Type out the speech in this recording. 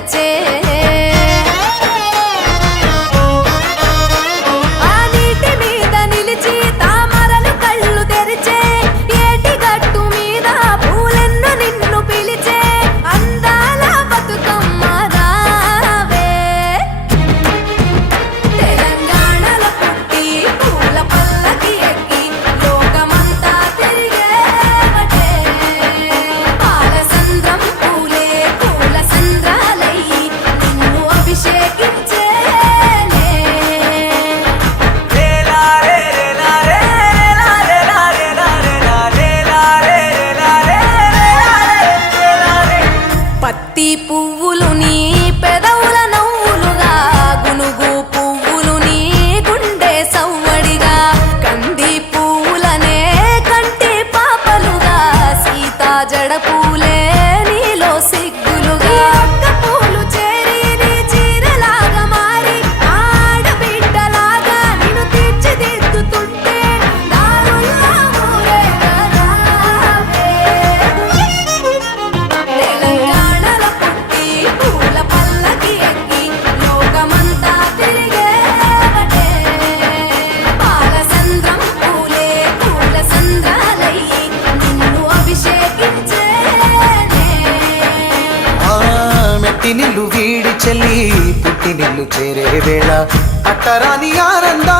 తెచ్చే పత్తి పువ్వులు నీ పెదవుల నవ్వులుగా గునుగు పువ్వులు నీ గుండె సవ్వడిగా కంది పువ్వులనే కంటి పాపలుగా సీతా జడ పూలే నీలో సిగ్గులుగా ఒక్క పూలు చేరి నీ చీరలాగా మారి ఆడబిడ్డలాగా నిన్ను తీర్చిదిద్దుతుంటే దారుల్లో ఊరేగావే నిల్లు వీడి చెల్లి పుట్టి నిల్లు చేరే వేళ అట్టరాని ఆనంద